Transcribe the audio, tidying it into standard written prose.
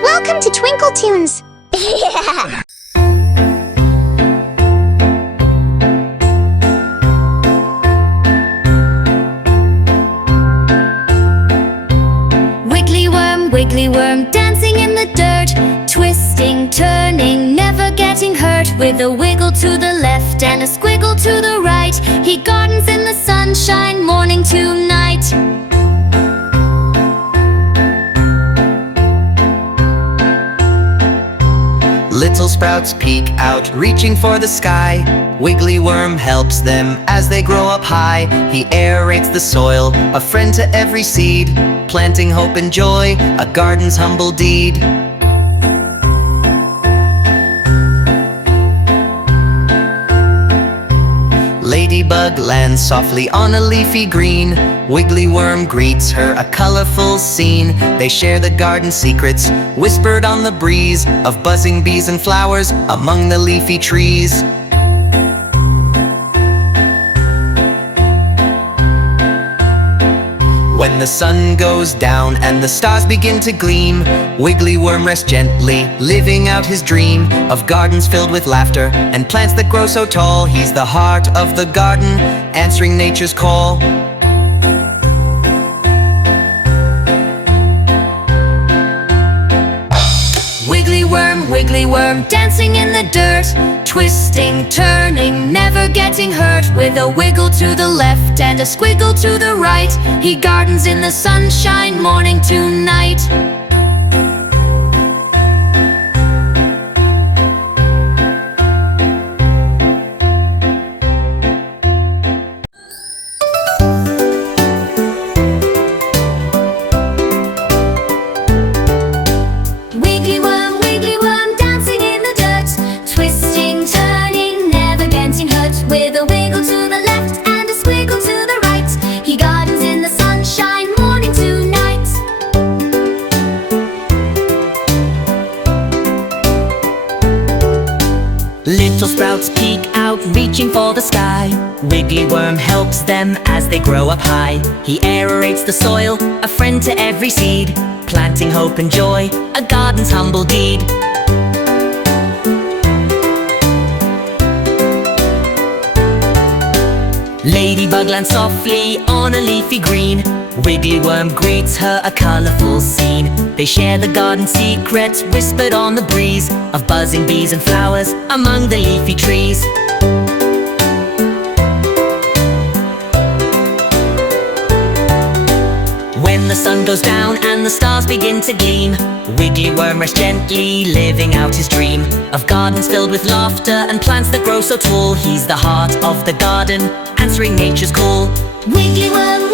Welcome to Twinkle Toons. Yeah. Wiggly worm dancing in the dirt, twisting, turning, never getting hurt. With a wiggle to the left and a squiggle to the right, he gardens in the sunshine, morning to night. Little sprouts peek out, reaching for the sky. Wiggly Worm helps them as they grow up high. He aerates the soil, a friend to every seed, planting hope and joy, a garden's humble deed. Ladybug lands softly on a leafy green. Wiggly Worm greets her, a colorful scene. They share the garden secrets, whispered on the breeze, of buzzing bees and flowers among the leafy trees. When the sun goes down and the stars begin to gleam, Wiggly Worm rests gently, living out his dream of gardens filled with laughter and plants that grow so tall. He's the heart of the garden, answering nature's call. Wiggly Worm, dancing in the dirt, twisting, turning, never getting hurt. With a wiggle to the left and a squiggle to the right, he gardens in the sunshine, morning to night. With a wiggle to the left and a squiggle to the right, he gardens in the sunshine, morning to night. Little sprouts peek out, reaching for the sky. Wiggly Worm helps them as they grow up high. He aerates the soil, a friend to every seed, planting hope and joy, a garden's humble deed. Ladybug lands softly on a leafy green. Wiggly Worm greets her, a colorful scene. They share the garden secrets, whispered on the breeze, of buzzing bees and flowers among the leafy trees. When the sun goes down and the stars begin to gleam, Wiggly Worm rests gently, living out his dream of gardens filled with laughter and plants that grow so tall. He's the heart of the garden, answering nature's call. Wiggly Worm,